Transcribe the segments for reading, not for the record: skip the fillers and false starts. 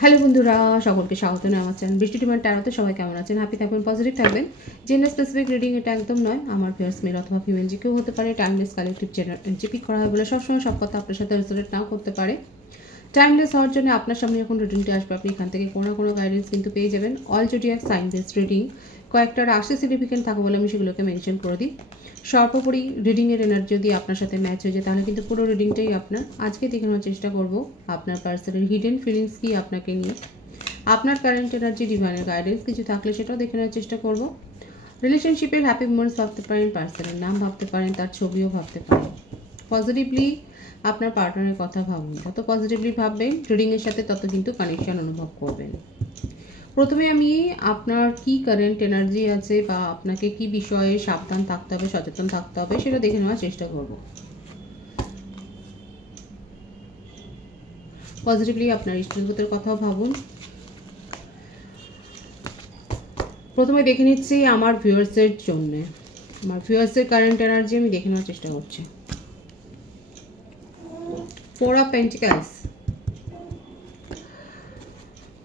Hello বন্ধুরা, সকলকে স্বাগত জানাই আমার চ্যানেল বৃষ্টি ডিমান্ড ট্যারোতে। সবাই কেমন আছেন? হ্যাপি থাকবেন, পজিটিভ থাকবেন। জেন্ডার স্পেসিফিক রিডিং এটা একদম নয়। আমার ভিউয়ার্স মেল অথবা ফিমেল যে কেউ হতে পারে। Timeless collective gender energy pick করা হয় বলে সবসময় সব কথা আপনার সাথে রেজোনেট নাও করতে পারে। টাইমলেস হওয়ার জন্য আপনার সামনে যখন রিডিংটি আসবে, আপনি এখান থেকে কোনো না কোনো গাইডেন্স কিন্তু পেয়ে যাবেন। All zodiac sign based reading, কয়েকটা রাশি সিগনিফিকেন্ট থাকে বলে আমি সেগুলোকে মেনশন করে দিই। সর্বোপরি রিডিংয়ের এনার্জি যদি আপনার সাথে ম্যাচ হয়ে যায়, তাহলে কিন্তু পুরো রিডিংটাই আপনার। আজকে দেখে নেওয়ার চেষ্টা করব আপনার পার্সনের হিডেন ফিলিংস কি আপনাকে নিয়ে, আপনার কারেন্ট এনার্জি, ডিভাইনের গাইডেন্স কিছু থাকলে সেটাও দেখে নেওয়ার চেষ্টা করব। রিলেশনশিপের হ্যাপি মোমেন্টস ভাবতে পারেন, পার্সনের নাম ভাবতে পারেন, তার ছবিও ভাবতে পারেন। পজিটিভলি আপনার পার্টনারের কথা ভাবুন। যত পজিটিভলি ভাববেন রিডিংয়ের সাথে তত কিন্তু কানেকশন অনুভব করবেন। প্রথমে আমি আপনার কি কারেন্ট এনার্জি আছে বা আপনাকে কি বিষয়ে সাবধান থাকতে হবে, সচেতন থাকতে হবে সেটা দেখে নেওয়ার চেষ্টা করব। পজিটিভলি আপনার ইষ্টদেবতার কথাও ভাবুন। প্রথমে দেখে নিচ্ছি আমার ভিউয়ার্সের জন্য। আমার ভিউয়ার্সের কারেন্ট এনার্জি আমি দেখে নেওয়ার চেষ্টা করছি। 4 অফ পেন্টিকলস।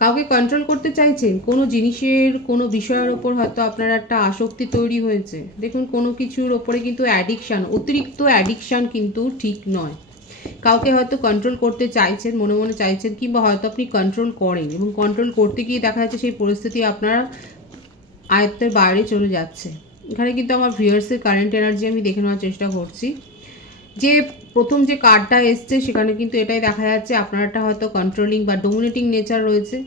কাউকে কন্ট্রোল করতে চাইছেন, কোনো জিনিসের কোনো বিষয়ের ওপর হয়তো আপনার একটা আসক্তি তৈরি হয়েছে। দেখুন, কোনো কিছুর ওপরে কিন্তু অ্যাডিকশান, অতিরিক্ত অ্যাডিকশান কিন্তু ঠিক নয়। কাউকে হয়তো কন্ট্রোল করতে চাইছেন, মনে মনে চাইছেন, কিংবা হয়তো আপনি কন্ট্রোল করেন এবং কন্ট্রোল করতে গিয়ে দেখা যাচ্ছে সেই পরিস্থিতি আপনার আয়ত্তের বাইরে চলে যাচ্ছে। এখানে কিন্তু আমার ভিউয়ার্সের কারেন্ট এনার্জি আমি দেখে নেওয়ার চেষ্টা করছি। যে প্রথম যে কার্ডটা এসছে সেখানে কিন্তু এটাই দেখা যাচ্ছে আপনার একটা হয়তো কন্ট্রোলিং বা ডোমিনেটিং নেচার রয়েছে।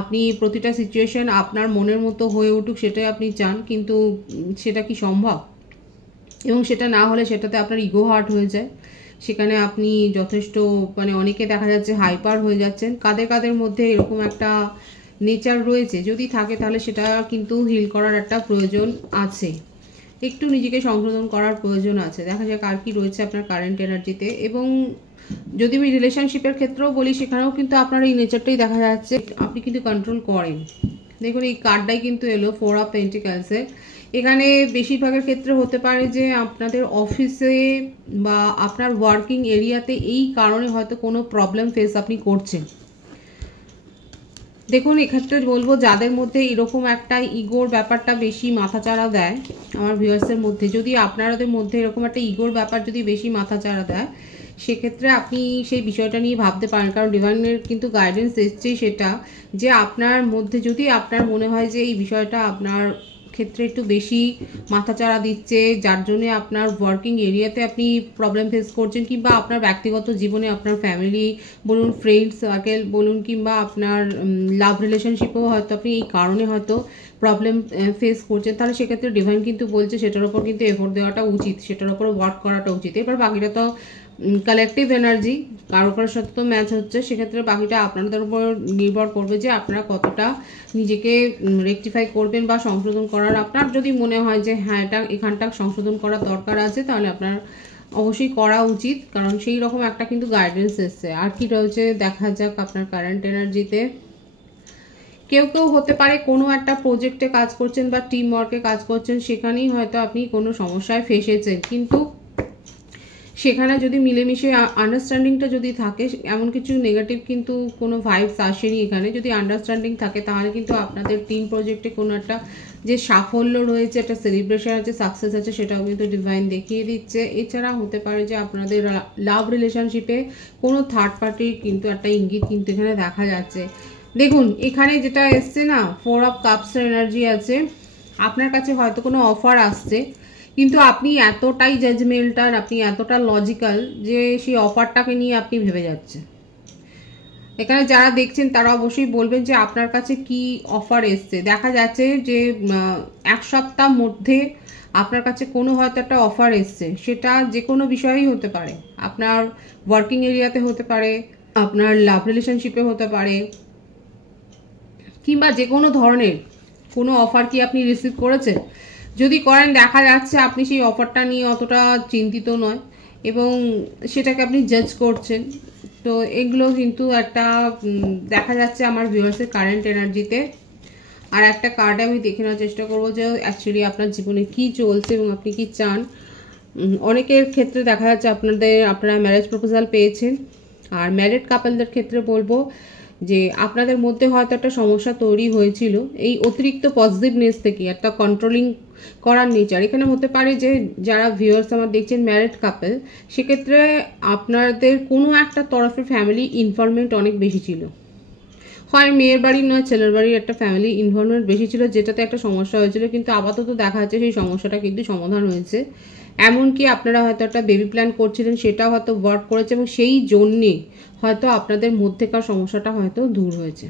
আপনি প্রতিটা সিচুয়েশন আপনার মনের মতো হয়ে উঠুক সেটাই আপনি চান, কিন্তু সেটা কি সম্ভব? এবং সেটা না হলে সেটাতে আপনার ইগো হার্ট হয়ে যায়। সেখানে আপনি যথেষ্ট অনেকে দেখা যাচ্ছে হাইপার হয়ে যাচ্ছেন। কাদের কাদের মধ্যে এরকম একটা নেচার রয়েছে, যদি থাকে তাহলে সেটা কিন্তু হিল করার একটা প্রয়োজন আছে, একটু নিজেকে সংশোধন করার প্রয়োজন আছে। দেখা যাক আর কি রয়েছে আপনার কারেন্ট এনার্জিতে। এবং যদি আমি রিলেশনশিপের ক্ষেত্রেও বলি, সেখানেও কিন্তু আপনার এই নেচারটাই দেখা যাচ্ছে, আপনি কিন্তু কন্ট্রোল করেন। দেখুন, এই কার্ডটাই কিন্তু এলো 4 অফ পেন্টিকলসের। এখানে বেশিরভাগের ক্ষেত্রে হতে পারে যে আপনাদের অফিসে বা আপনার ওয়ার্কিং এরিয়াতে এই কারণে হয়তো কোনো প্রবলেম ফেস আপনি করছেন। দেখুন, এক্ষেত্রে বলবো যাদের মধ্যে এরকম একটা ইগোর ব্যাপারটা বেশি মাথাচাড়া দেয়, আমার ভিউয়ার্সের মধ্যে যদি আপনাদের মধ্যে এরকম একটা ইগোর ব্যাপার যদি বেশি মাথাচাড়া দেয়, সেক্ষেত্রে আপনি সেই বিষয়টা নিয়ে ভাবতে পারেন। কারণ ডিভাইনের কিন্তু গাইডেন্স এসছেই সেটা, যে আপনার মধ্যে যদি আপনার মনে হয় যে এই বিষয়টা আপনার ক্ষেত্রে একটু বেশি মাথাচাড়া দিচ্ছে, যার জন্য আপনার ওয়ার্কিং এরিয়াতে আপনি প্রবলেম ফেস করছেন, কিংবা আপনার ব্যক্তিগত জীবনে আপনার ফ্যামিলি বলুন, ফ্রেন্ডস সার্কেল বলুন, কিংবা আপনার লাভ রিলেশনশিপেও হয়তো আপনি এই কারণে হয়তো প্রবলেম ফেস করছেন, তাহলে সেক্ষেত্রে ডিভাইন কিন্তু বলছে সেটার উপর কিন্তু এফোর্ট দেওয়াটা উচিত, সেটার উপর ওয়ার্ক করাটা উচিত। এবার বাকিটা তো কালেকটিভ এনার্জি, কারো কারোর সাথে তো ম্যাচ হচ্ছে, সেক্ষেত্রে বাকিটা আপনাদের উপর নির্ভর করবে যে আপনারা কতটা নিজেকে রেকটিফাই করবেন বা সংশোধন করার। আপনার যদি মনে হয় যে হ্যাঁ এখানটা সংশোধন করার দরকার আছে, তাহলে আপনার অবশ্যই করা উচিত, কারণ সেই রকম একটা কিন্তু গাইডেন্স এসছে। আর কি রয়েছে দেখা যাক আপনার কারেন্ট এনার্জিতে। কেউ কেউ হতে পারে কোনো একটা প্রজেক্টে কাজ করছেন বা টিম ওয়ার্কে কাজ করছেন, সেখানেই হয়তো আপনি কোনো সমস্যায় ফেসেছেন, কিন্তু সেখানে যদি মিলেমিশে আন্ডারস্ট্যান্ডিংটা যদি থাকে, এমন কিছু নেগেটিভ কিন্তু কোনো ভাইবস আসেনি এখানে। যদি আন্ডারস্ট্যান্ডিং থাকে তাহলে কিন্তু আপনাদের টিম প্রজেক্টে কোনো একটা যে সাফল্য রয়েছে, একটা সেলিব্রেশন আছে, সাকসেস আছে, সেটাও কিন্তু ডিভাইন দেখিয়ে দিচ্ছে। এছাড়া হতে পারে যে আপনাদের লাভ রিলেশনশিপে কোনো থার্ড পার্টির কিন্তু একটা ইঙ্গিত কিন্তু এখানে দেখা যাচ্ছে। দেখুন, এখানে যেটা এসছে না, 4 অফ কাপসের এনার্জি আছে। আপনার কাছে হয়তো কোনো অফার আসছে, কিন্তু আপনি এতটাই জাজমেন্টাল, আপনি এতটা লজিক্যাল যে সেই অফারটাকে নিয়ে আপনি ভেবে যাচ্ছেন। এখানে যারা দেখছেন তারা অবশ্যই বলবেন যে আপনার কাছে কি অফার এসছে। দেখা যাচ্ছে যে 1 সপ্তাহ মধ্যে আপনার কাছে কোনো হয়তো একটা অফার এসছে, সেটা যে কোনো বিষয়েই হতে পারে। আপনার ওয়ার্কিং এরিয়াতে হতে পারে, আপনার লাভ রিলেশনশিপে হতে পারে, কিংবা যে কোনো ধরনের কোনো অফার কি আপনি রিসিভ করেছেন। যদি করেন, দেখা যাচ্ছে আপনি সেই অফারটা নিয়ে অতটা চিন্তিত নয় এবং সেটাকে আপনি জাজ করছেন। তো এগুলো কিন্তু একটা দেখা যাচ্ছে আমার ভিউয়ার্সের কারেন্ট এনার্জিতে। আর একটা কার্ড আমি দেখে নেওয়ার চেষ্টা করবো যে অ্যাকচুয়ালি আপনার জীবনে কি চলছে এবং আপনি কি চান। অনেকের ক্ষেত্রে দেখা যাচ্ছে আপনারা ম্যারেজ প্রপোজাল পেয়েছেন, আর ম্যারিড কাপলদের ক্ষেত্রে বলবো যে আপনাদের মধ্যে হয়তো একটা সমস্যা তৈরি হয়েছিল এই অতিরিক্ত পজিটিভনেস থেকে, একটা কন্ট্রোলিং করার নেচার। এখানে হতে পারে যে যারা ভিউয়ার্স আমার দেখছেন ম্যারিড কাপল, সেক্ষেত্রে আপনাদের কোনো একটা তরফের ফ্যামিলি ইনভলভমেন্ট অনেক বেশি ছিল, হয় মেয়ের বাড়ির নয় ছেলের বাড়ির একটা ফ্যামিলি ইনভলভমেন্ট বেশি ছিল, যেটাতে একটা সমস্যা হয়েছিল, কিন্তু আপাতত দেখা যাচ্ছে সেই সমস্যাটা কিন্তু সমাধান হয়েছে। এমনকি আপনারা হয়তো একটা বেবি প্ল্যান করছিলেন, সেটাও হয়তো ওয়ার্ক করেছে এবং সেই জন্যে হয়তো আপনাদের মধ্যেকার সমস্যাটা হয়তো দূর হয়েছে।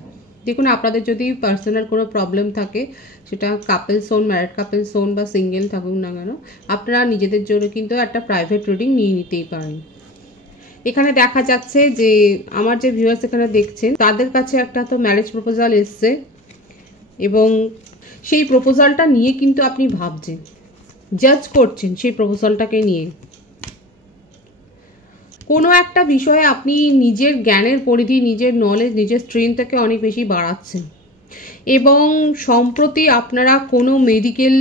দেখুন, আপনাদের যদি পার্সোনাল কোনো প্রবলেম থাকে, সেটা কাপল সোন, ম্যারিড কাপল সোন বা সিঙ্গেল থাকুক না কেন, আপনারা নিজেদের জন্য কিন্তু একটা প্রাইভেট রিডিং নিয়ে নিতেই পারেন। এখানে দেখা যাচ্ছে যে আমার যে ভিউয়ার্স এখানে দেখছেন, তাদের কাছে একটা তো ম্যারেজ প্রপোজাল এসছে এবং সেই প্রপোজালটা নিয়ে কিন্তু আপনি ভাবছেন, জাজ করছেন সেই প্রপোজালটাকে নিয়ে। কোনো একটা বিষয়ে আপনি নিজের জ্ঞানের পরিধি, নিজের নলেজ, নিজের স্ট্রেংথটাকে অনেক বেশি বাড়াচ্ছেন এবং সম্প্রতি আপনারা কোনো মেডিকেল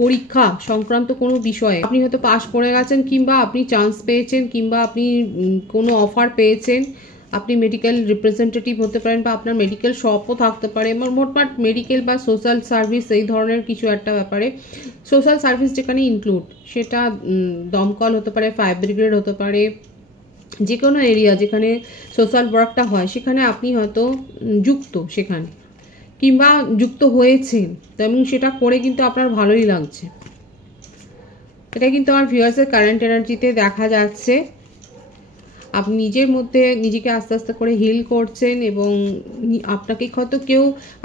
পরীক্ষা সংক্রান্ত কোনো বিষয়ে আপনি হয়তো পাশ করে গেছেন, কিংবা আপনি চান্স পেয়েছেন, কিংবা আপনি কোনো অফার পেয়েছেন, আপনি মেডিকেল রিপ্রেজেন্টেটিভ হতে পারেন বা আপনার মেডিকেল শপও থাকতে পারে, মোটমাট মেডিকেল বা সোশ্যাল সার্ভিস এই ধরনের কিছু একটা ব্যাপারে। সোশ্যাল সার্ভিস যেখানে ইনক্লুড, সেটা দমকল হতে পারে, ফায়ার ব্রিগেড হতে পারে, যে কোনো এরিয়া যেখানে সোশ্যাল ওয়ার্কটা হয় সেখানে আপনি হয়তো যুক্ত, সেখানে কিংবা যুক্ত হয়েছেন, এবং সেটা করে কিন্তু আপনার ভালোই লাগছে। এটা কিন্তু আমার ভিউয়ার্সের কারেন্ট এনার্জিতে দেখা যাচ্ছে। আপনি নিজের মধ্যে নিজেকে আস্তে আস্তে করে হিল করছেন এবং আপনাকে হয়তো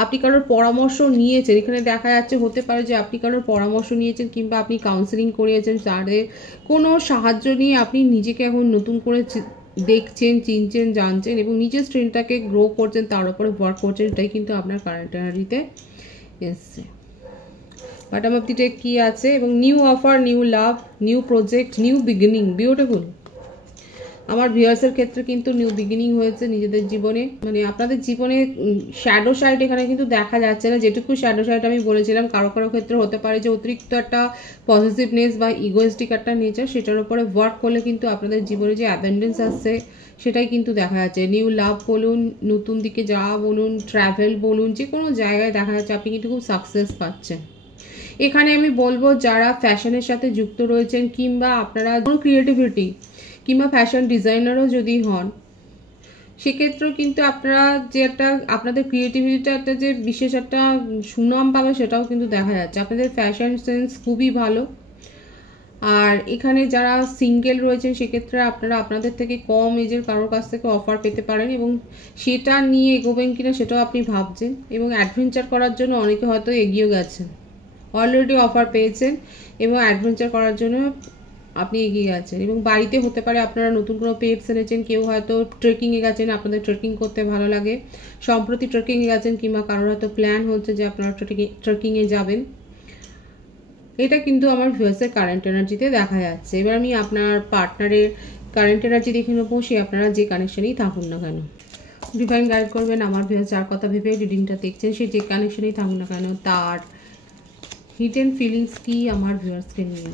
আপনি কারোর পরামর্শ নিয়েছেন। এখানে দেখা যাচ্ছে হতে পারে যে আপনি কারোর পরামর্শ নিয়েছেন কিংবা আপনি কাউন্সেলিং করিয়েছেন, তাদের কোনো সাহায্য নিয়ে আপনি নিজেকে এখন নতুন করে দেখছেন, চিনছেন, জানছেন এবং নিজের স্ট্রেংথটাকে গ্রো করছেন, তার উপরে ওয়ার্ক করছেন। এটাই কিন্তু আপনার কারেন্ট এনার্জিতে এসছে। বটম অফ দি ডেক কি আছে, এবং নিউ অফার, নিউ লাভ, new project, new beginning. Beautiful. আমার ভিউয়ার্সের ক্ষেত্রে কিন্তু নিউ বিগিনিং হয়েছে নিজেদের জীবনে, মানে আপনাদের জীবনে শ্যাডো সাইড এখানে কিন্তু দেখা যাচ্ছে না। যেটুকু শ্যাডো সাইড আমি বলেছিলাম, কারো কারো ক্ষেত্রে হতে পারে যে অতিরিক্ত একটা পজিটিভনেস বা ইগোয়েস্টিক একটা নেচার, সেটার উপরে ওয়ার্ক করলে কিন্তু আপনাদের জীবনে যে অ্যাবেন্ডেন্স আসছে সেটাই কিন্তু দেখা যাচ্ছে। নিউ লাভ বলুন, নতুন দিকে যাওয়া বলুন, ট্রাভেল বলুন, যে কোনো জায়গায় দেখা যাচ্ছে আপনি কিন্তু খুব সাকসেস পাচ্ছেন। এখানে আমি বলবো যারা ফ্যাশনের সাথে যুক্ত রয়েছেন, কিংবা আপনারা কোনো ক্রিয়েটিভিটি কিংবা ফ্যাশন ডিজাইনারও যদি হন, সেক্ষেত্রেও কিন্তু আপনারা যে একটা আপনাদের ক্রিয়েটিভিটিটা একটা যে বিশেষ একটা সুনাম পাবে, সেটাও কিন্তু দেখা যাচ্ছে। আপনাদের ফ্যাশন সেন্স খুবই ভালো। আর এখানে যারা সিঙ্গেল রয়েছেন, সেক্ষেত্রে আপনারা আপনাদের থেকে কম এজের কারোর কাছ থেকে অফার পেতে পারেন এবং সেটা নিয়ে এগোবেন কিনা সেটাও আপনি ভাবছেন, এবং অ্যাডভেঞ্চার করার জন্য অনেকে হয়তো এগিয়ে গেছেন, অলরেডি অফার পেয়েছেন এবং অ্যাডভেঞ্চার করার জন্য আপনি এগিয়ে গেছেন। এবং বাড়িতে হতে পারে আপনারা নতুন কোনো পেটস এনেছেন, কেউ হয়তো ট্রেকিংয়ে গেছেন, আপনাদের ট্রেকিং করতে ভালো লাগে, সম্প্রতি ট্রেকিংয়ে গেছেন, কিংবা কারোর হয়তো প্ল্যান হচ্ছে যে আপনারা ট্রেকিংয়ে যাবেন। এটা কিন্তু আমার ভিউয়ার্সের কারেন্ট এনার্জিতে দেখা যাচ্ছে। এবার আমি আপনার পার্টনারের কারেন্ট এনার্জি দেখে নেবো, সে আপনারা যে কানেকশনেই থাকুন না কেন। ডিভাইন গাইড করবেন আমার ভিউয়ার্স যার কথা ভেবে রিডিংটা দেখছেন, সে যে কানেকশনেই থাকুন না কেন, তার হিডেন ফিলিংস কি আমার ভিউয়ার্সকে নিয়ে।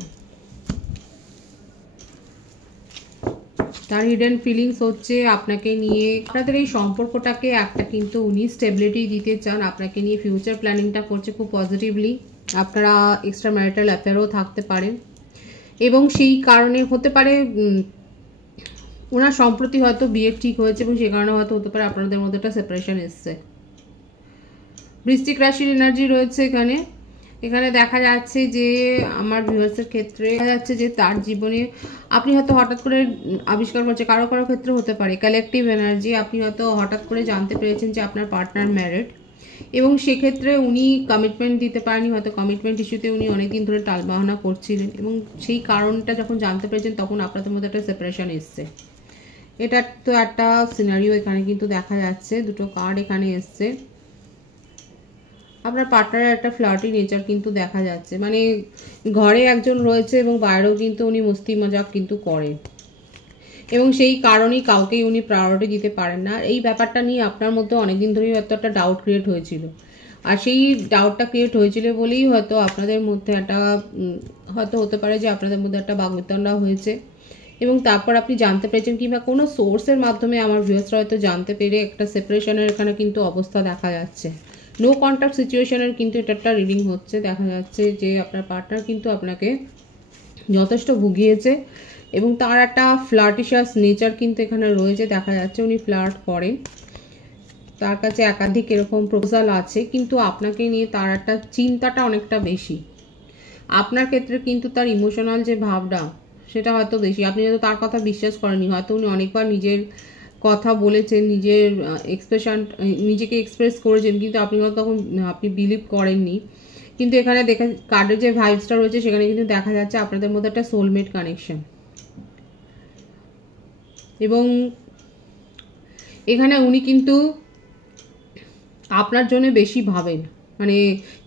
তার হিডেন ফিলিংস হচ্ছে আপনাকে নিয়ে, আপনাদের এই সম্পর্কটাকে একটা কিন্তু উনি স্টেবিলিটি দিতে চান, আপনাকে নিয়ে ফিউচার প্ল্যানিংটা করছে খুব পজিটিভলি। আপনারা এক্সট্রা ম্যারিটাল অ্যাফেয়ারও থাকতে পারেন এবং সেই কারণে হতে পারে ওনার সম্প্রতি হয়তো বিয়ে ঠিক হয়েছে এবং সেই কারণে হয়তো হতে পারে আপনাদের মধ্যে একটা সেপারেশন এসছে। বৃশ্চিক রাশির এনার্জি রয়েছে এখানে। এখানে দেখা যাচ্ছে যে আমার ভিউয়ার্সের ক্ষেত্রে দেখা যাচ্ছে যে তার জীবনে আপনি হয়তো হঠাৎ করে আবিষ্কার করছে, কারো কারো ক্ষেত্রে হতে পারে কালেকটিভ এনার্জি, আপনি হয়তো হঠাৎ করে জানতে পেরেছেন যে আপনার পার্টনার ম্যারিড এবং সেক্ষেত্রে উনি কমিটমেন্ট দিতে পারেনি, হয়তো কমিটমেন্ট ইস্যুতে উনি অনেকদিন ধরে টালবাহানা করছিলেন এবং সেই কারণটা যখন জানতে পেরেছেন তখন আপনাদের মধ্যে একটা সেপারেশন এসছে। এটা তো একটা সিনারিও এখানে কিন্তু দেখা যাচ্ছে, দুটো কার্ড এখানে এসছে। আপনার পার্টনারের একটা ফ্লার্টি নেচার কিন্তু দেখা যাচ্ছে, মানে ঘরে একজন রয়েছে এবং বাইরেও কিন্তু উনি মস্তি মজাক কিন্তু করেন এবং সেই কারণেই কাউকেই উনি প্রায়োরিটি দিতে পারেন না। এই ব্যাপারটা নিয়ে আপনার মধ্যে অনেকদিন ধরেই হয়তো একটা ডাউট ক্রিয়েট হয়েছিল, আর সেই ডাউটটা ক্রিয়েট হয়েছিল বলেই হয়তো আপনাদের মধ্যে একটা হয়তো হতে পারে যে আপনাদের মধ্যে একটা বাগবিতণ্ডা হয়েছে এবং তারপর আপনি জানতে পেরেছেন কিংবা কোনো সোর্সের মাধ্যমে আমার ভিউয়ার্সরা হয়তো জানতে পেরে একটা সেপারেশনের এখানে কিন্তু অবস্থা দেখা যাচ্ছে। নো কন্ট্যাক্ট সিচুয়েশনের কিন্তু এটা একটা রিডিং হচ্ছে। দেখা যাচ্ছে যে আপনার পার্টনার কিন্তু আপনাকে যথেষ্ট ভুগিয়েছে এবং তার একটা ফ্লার্টিশাস নেচার কিন্তু এখানে রয়েছে। দেখা যাচ্ছে উনি ফ্লার্ট করেন, তার কাছে একাধিক এরকম প্রপোজাল আছে, কিন্তু আপনাকে নিয়ে তার একটা চিন্তাটা অনেকটা বেশি। আপনার ক্ষেত্রে কিন্তু তার ইমোশনাল যে ভাবটা সেটা হয়তো বেশি। আপনি হয়তো তার কথা বিশ্বাস করেননি, হয়তো উনি অনেকবার নিজের কথা বলেছেন, নিজের নিজেকে এক্সপ্রেস করেছেন, কিন্তু আপনি তখন আপনি বিলিভ করেননি। কিন্তু এখানে দেখা কার্ডের যে ভাইবসটা রয়েছে সেখানে কিন্তু দেখা যাচ্ছে আপনাদের মধ্যে একটা সোলমেট কানেকশন। এবং এখানে উনি কিন্তু আপনার জন্য বেশি ভাবেন, মানে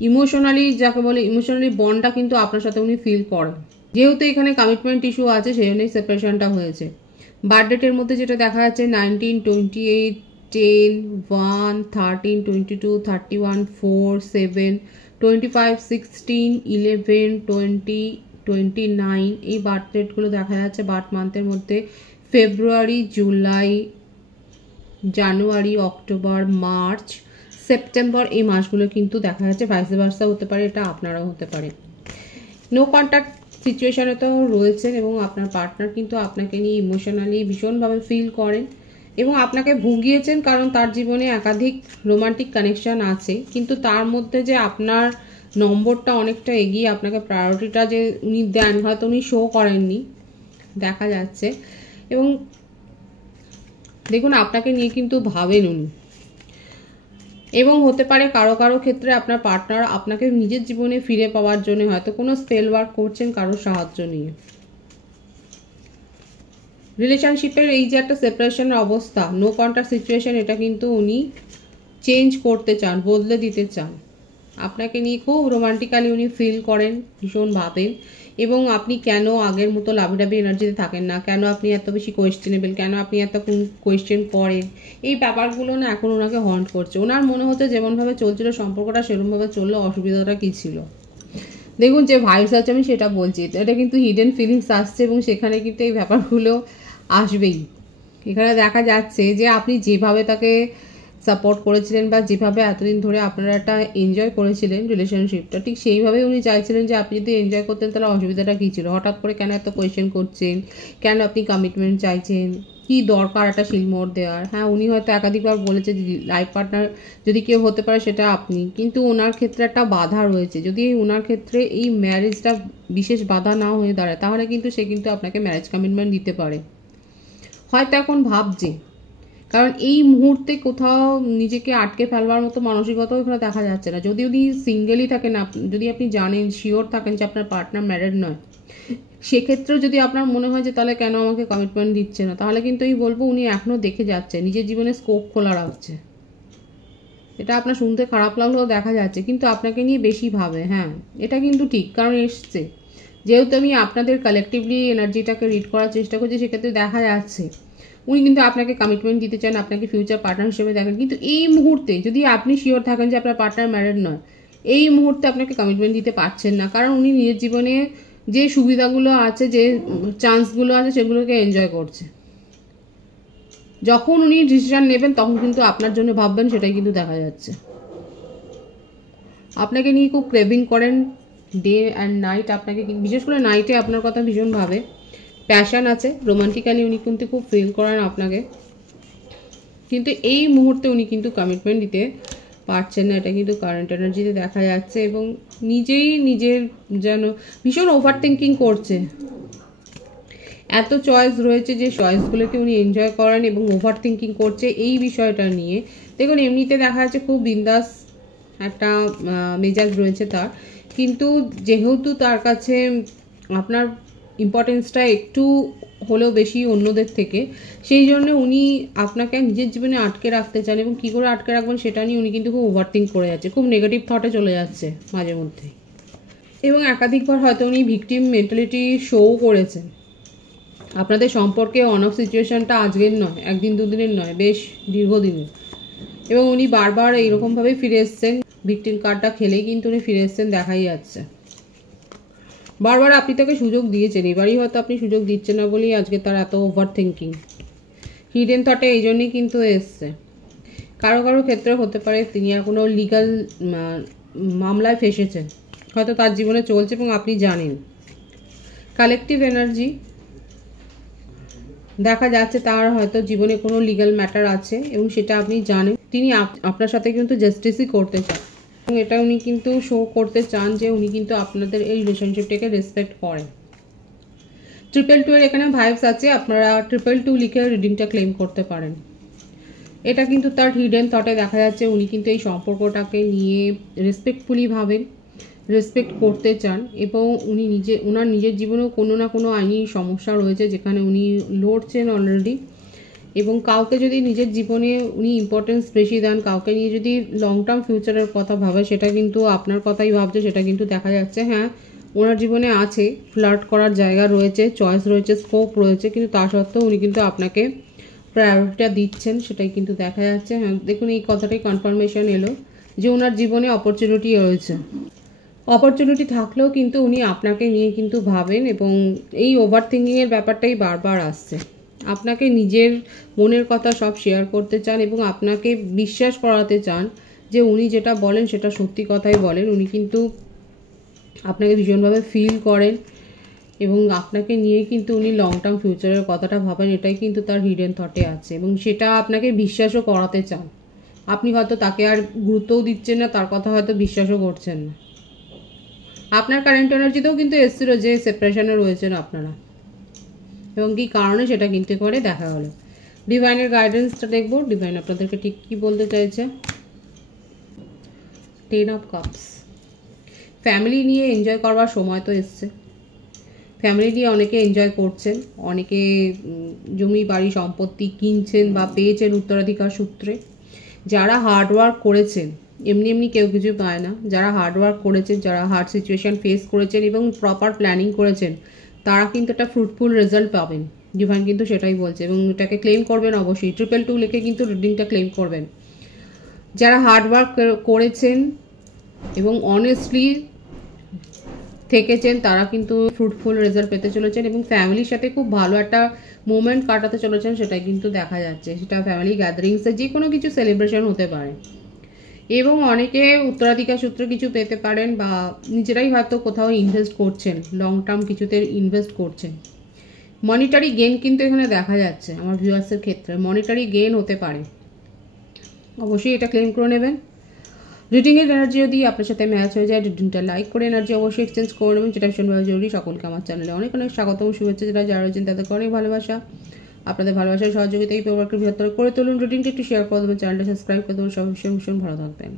ইমোশনালি যাকে বলে ইমোশনালি বন্ডটা কিন্তু আপনার সাথে উনি ফিল করেন। যেহেতু এখানে কমিটমেন্ট ইস্যু আছে সেই জন্যই সেপারেশনটা হয়েছে। বার্থডেটের মধ্যে যেটা দেখা যাচ্ছে 19, 28, 10, 1, 13, 22, 31, 4, 7, 25, 16, 11, 20, 29 এই বার্থ ডেটগুলো দেখা যাচ্ছে বার্থ মান্থের মধ্যে। ফেব্রুয়ারি, জুলাই, জানুয়ারি, অক্টোবর, মার্চ, সেপ্টেম্বর এই মাসগুলো কিন্তু দেখা যাচ্ছে ভাইস ভার্সা হতে পারে, এটা আপনারাও হতে পারে। নো কন্ট্যাক্ট সিচুয়েশনে তো রয়েছেন এবং আপনার পার্টনার কিন্তু আপনাকে নিয়ে ইমোশনালি ভীষণভাবে ফিল করেন এবং আপনাকে ভুগিয়েছেন, কারণ তার জীবনে একাধিক রোমান্টিক কানেকশন আছে, কিন্তু তার মধ্যে যে আপনার নম্বরটা অনেকটা এগিয়ে, আপনাকে প্রায়োরিটিটা যে উনি দেন হয়তো উনি শো করেননি দেখা যাচ্ছে। এবং দেখুন আপনাকে নিয়ে কিন্তু ভাবেন উনি, এবং হতে পারে কারো কারো ক্ষেত্রে আপনার পার্টনার আপনাকে নিজের জীবনে ফিরে পাওয়ার জন্য হয়তো কোনো স্পেল ওয়ার্ক করছেন কারোর সাহায্য নিয়ে। রিলেশনশিপের এই যে একটা সেপারেশনের অবস্থা, নো কন্ট্যাক্ট সিচুয়েশন, এটা কিন্তু উনি চেঞ্জ করতে চান, বদলে দিতে চান। আপনাকে নিয়ে খুব রোমান্টিক্যালি উনি ফিল করেন, ভীষণ ভাবেন, এবং আপনি কেন আগের মতো লাভিডাবি এনার্জিতে থাকেন না, কেন আপনি এত বেশি কোয়েশ্চেনেবল, কেন আপনি এত কোয়েশ্চেন করেন, এই ব্যাপারগুলো না এখন ওনাকে হন্ট করছে। ওনার মনে হচ্ছে যেমনভাবে চলছিল সম্পর্কটা সেরকমভাবে চললে অসুবিধাটা কী ছিল। দেখুন যে ভাইবস আছে আমি সেটা বলছি, এটা কিন্তু হিডেন ফিলিংস আসছে এবং সেখানে কিন্তু এই ব্যাপারগুলো আসবেই। এখানে দেখা যাচ্ছে যে আপনি যেভাবে তাকে সাপোর্ট করেছিলেন বা যেভাবে এতদিন ধরে আপনারা একটা এনজয় করেছিলেন রিলেশনশিপটা, ঠিক সেইভাবেই উনি চাইছিলেন যে আপনি যদি এনজয় করতেন তাহলে অসুবিধাটা কী ছিল, হঠাৎ করে কেন এত কোয়েশ্চেন করছেন, কেন আপনি কমিটমেন্ট চাইছেন, কি দরকার একটা শিলমোড় দেওয়ার। হ্যাঁ, উনি হয়তো একাধিকবার বলেছে যে লাইফ পার্টনার যদি কেউ হতে পারে সেটা আপনি, কিন্তু ওনার ক্ষেত্রে একটা বাধা রয়েছে। যদি ওনার ক্ষেত্রে এই ম্যারেজটা বিশেষ বাধা না হয়ে দাঁড়ায় তাহলে কিন্তু সে কিন্তু আপনাকে ম্যারেজ কমিটমেন্ট দিতে পারে, হয়তো এখন ভাবছে। কারণ এই মুহূর্তে কোথাও নিজেকে আটকে ফেলবার মতো মানসিকতাও এখানে দেখা যাচ্ছে না। যদি উনি সিঙ্গেলই থাকেন, যদি আপনি জানেন শিওর থাকেন যে আপনার পার্টনার ম্যারেড নয়, সেক্ষেত্রেও যদি আপনার মনে হয় যে তাহলে কেন আমাকে কমিটমেন্ট দিচ্ছে না, তাহলে কিন্তু এই বলবো উনি এখনও দেখে যাচ্ছে, নিজের জীবনে স্কোপ খোলা রাখছে। এটা আপনার শুনতে খারাপ লাগলেও দেখা যাচ্ছে, কিন্তু আপনাকে নিয়ে বেশি ভাবে। হ্যাঁ, এটা কিন্তু ঠিক, কারণ এসছে যেহেতু আমি আপনাদের কালেকটিভলি এনার্জিটাকে রিড করার চেষ্টা করছি, সেক্ষেত্রে দেখা যাচ্ছে উনি কিন্তু আপনাকে কমিটমেন্ট দিতে চান, আপনাকে ফিউচার পার্টনার হিসেবে দেখেন, কিন্তু এই মুহূর্তে যদি আপনি শিওর থাকেন যে আপনার পার্টনার ম্যারেড নয়, এই মুহূর্তে আপনাকে কমিটমেন্ট দিতে পারছেন না, কারণ উনি নিজের জীবনে যে সুবিধাগুলো আছে, যে চান্সগুলো আছে সেগুলোকে এনজয় করছে। যখন উনি ডিসিশন নেবেন তখন কিন্তু আপনার জন্য ভাববেন, সেটাই কিন্তু দেখা যাচ্ছে। আপনাকে নিয়ে খুব ক্রেভিং করেন ডে অ্যান্ড নাইট, আপনাকে বিশেষ করে নাইটে আপনার কথা ভীষণ ভাবে, প্যাশন আছে, রোমান্টিক্যালি উনি কিন্তু খুব ফিল করেন আপনাকে, কিন্তু এই মুহূর্তে উনি কিন্তু কমিটমেন্ট দিতে পারছেন না, এটা কিন্তু কারেন্ট এনার্জিতে দেখা যাচ্ছে। এবং নিজেই নিজের যেন ভীষণ ওভার থিঙ্কিং করছে। এত চয়েস রয়েছে যে চয়েসগুলোকে উনি এনজয় করেন এবং ওভার থিঙ্কিং করছে এই বিষয়টা নিয়ে। দেখুন এমনিতে দেখা যাচ্ছে খুব বিন্দাস একটা মেজাজ রয়েছে তার, কিন্তু যেহেতু তার কাছে আপনার ইম্পর্টেন্সটা একটু হলেও বেশি অন্যদের থেকে, সেই জন্য উনি আপনাকে নিজের জীবনে আটকে রাখতে চান, এবং কী করে আটকে রাখবেন সেটা নিয়ে উনি কিন্তু খুব ওভারথিঙ্ক করে যাচ্ছে, খুব নেগেটিভ থটে চলে যাচ্ছে মাঝে মধ্যে। এবং একাধিকবার হয়তো উনি ভিকটিম মেন্টালিটি শো করেছেন। আপনাদের সম্পর্কে অন অফ সিচুয়েশনটা আজকের নয়, একদিন দুদিনের নয়, বেশ দীর্ঘদিনের, এবং উনি বারবার এইরকমভাবেই ফিরে এসছেন, ভিকটিম কার্ডটা খেলেই কিন্তু উনি ফিরে এসছেন দেখাই যাচ্ছে। বারবার আপনি তাকে সুযোগ দিয়েছেন, এবারই হয়তো আপনি সুযোগ দিচ্ছেন না বলেই আজকে তার এত ওভার থিঙ্কিং। হিডেন থটে এই জন্যই কিন্তু এসছে। কারো কারো ক্ষেত্রে হতে পারে তিনি আর কোনো লিগাল মামলায় ফেসেছেন, হয়তো তার জীবনে চলছে এবং আপনি জানেন। কালেকটিভ এনার্জি দেখা যাচ্ছে তার হয়তো জীবনে কোনো লিগ্যাল ম্যাটার আছে এবং সেটা আপনি জানেন। তিনি আপনার সাথে কিন্তু জাস্টিসই করতে চান এবং এটা উনি কিন্তু শো করতে চান যে উনি কিন্তু আপনাদের এই রিলেশনশিপটাকে রেসপেক্ট করেন। 222 এর এখানে ভাইবস আছে, আপনারা 222 লিখে রিডিংটা ক্লেম করতে পারেন। এটা কিন্তু তার হিডেন থটে দেখা যাচ্ছে উনি কিন্তু এই সম্পর্কটাকে নিয়ে রেসপেক্টফুলি ভাবেন, রেসপেক্ট করতে চান এবং উনি ওনার নিজের জীবনেও কোনো না কোনো আইনি সমস্যা রয়েছে যেখানে উনি লড়ছেন অলরেডি। এবং কাউকে যদি নিজের জীবনে উনি ইম্পর্টেন্স বেশি দেন, কাউকে নিয়ে যদি লং টার্ম ফিউচারের কথা ভাবে, সেটা কিন্তু আপনার কথাই ভাবছে, সেটা কিন্তু দেখা যাচ্ছে। হ্যাঁ, ওনার জীবনে আছে, ফ্লার্ট করার জায়গা রয়েছে, চয়েস রয়েছে, স্কোপ রয়েছে, কিন্তু তা সত্ত্বেও উনি কিন্তু আপনাকে প্রায়োরিটিটা দিচ্ছেন, সেটাই কিন্তু দেখা যাচ্ছে। হ্যাঁ, দেখুন এই কথাটাই কনফার্মেশন এলো যে ওনার জীবনে অপরচুনিটি রয়েছে। অপরচুনিটি থাকলেও কিন্তু উনি আপনাকে নিয়ে কিন্তু ভাবেন এবং এই ওভার থিঙ্কিংয়ের ব্যাপারটাই বারবার আসছে। আপনাকে নিজের মনের কথা সব শেয়ার করতে চান এবং আপনাকে বিশ্বাস করাতে চান যে উনি যেটা বলেন সেটা সত্যি কথাই বলেন। উনি কিন্তু আপনাকে ভীষণভাবে ফিল করেন এবং আপনাকে নিয়ে কিন্তু উনি লং টার্ম ফিউচারের কথাটা ভাবেন, এটাই কিন্তু তার হিডেন থটে আছে এবং সেটা আপনাকে বিশ্বাসও করাতে চান। আপনি হয়তো তাকে আর গুরুত্বও দিচ্ছেন না, তার কথা হয়তো বিশ্বাসও করছেন না। আপনার কারেন্ট এনার্জিতেও কিন্তু এসেছিল যে সেপারেশনে রয়েছেন আপনারা এবং কী কারণে সেটা কিন্তু করে দেখা হলো। ডিভাইনের গাইডেন্সটা দেখবো, ডিভাইন আপনাদেরকে ঠিক কী বলতে চাইছে। 10 অফ কাপস, ফ্যামিলি নিয়ে এনজয় করবার সময় তো এসছে। ফ্যামিলি নিয়ে অনেকে এনজয় করছেন, অনেকে জমি বাড়ি সম্পত্তি কিনছেন বা পেয়েছেন উত্তরাধিকার সূত্রে। যারা হার্ডওয়ার্ক করেছেন, এমনি এমনি কেউ কিছু পায় না, যারা হার্ডওয়ার্ক করেছেন, যারা হার্ড সিচুয়েশান ফেস করেছেন এবং প্রপার প্ল্যানিং করেছেন, তারা কিন্তু একটা ফ্রুটফুল রেজাল্ট পাবেন। ডিভাইন কিন্তু সেটাই বলছে এবং এটাকে ক্লেম করবেন অবশ্যই। 222 লিখে কিন্তু রিডিংটা ক্লেম করবেন। যারা হার্ডওয়ার্ক করেছেন এবং অনেস্টলি থেকেছেন, তারা কিন্তু ফ্রুটফুল রেজাল্ট পেতে চলেছেন এবং ফ্যামিলির সাথে খুব ভালো একটা মোমেন্ট কাটাতে চলেছেন, সেটাই কিন্তু দেখা যাচ্ছে। সেটা ফ্যামিলি গ্যাদারিংসে যে কোনো কিছু সেলিব্রেশন হতে পারে এবং অনেকে উত্তরাধিকার সূত্রে কিছু পেতে পারেন বা নিজেরাই হয়তো কোথাও ইনভেস্ট করছেন, লং টার্ম কিছুতে ইনভেস্ট করছেন। মনিটারি গেন কিন্তু এখানে দেখা যাচ্ছে আমার ভিউয়ার্সের ক্ষেত্রে, মনিটারি গেন হতে পারে। অবশ্যই এটা ক্লেম করে নেবেন। রিডিংয়ের এনার্জি যদি আপনার সাথে ম্যাচ হয়ে যায়, রিডিংটা লাইক করে এনার্জি অবশ্যই এক্সচেঞ্জ করে নেবেন, যেটা ভীষণভাবে জরুরি। সকলকে আমার চ্যানেলে অনেক অনেক স্বাগতম, শুভেচ্ছা। যারা রয়েছেন তাদেরকে অনেক ভালোবাসা। আপনাদের ভালোবাসার সহযোগিতায় পরিবারকে বৃহত্তর করে তুলুন। রিডিংটা একটু শেয়ার করে দেবেন, চ্যানেলটা সাবস্ক্রাইব করে দেবেন। সব ভীষণ ভীষণ ভালো থাকবেন।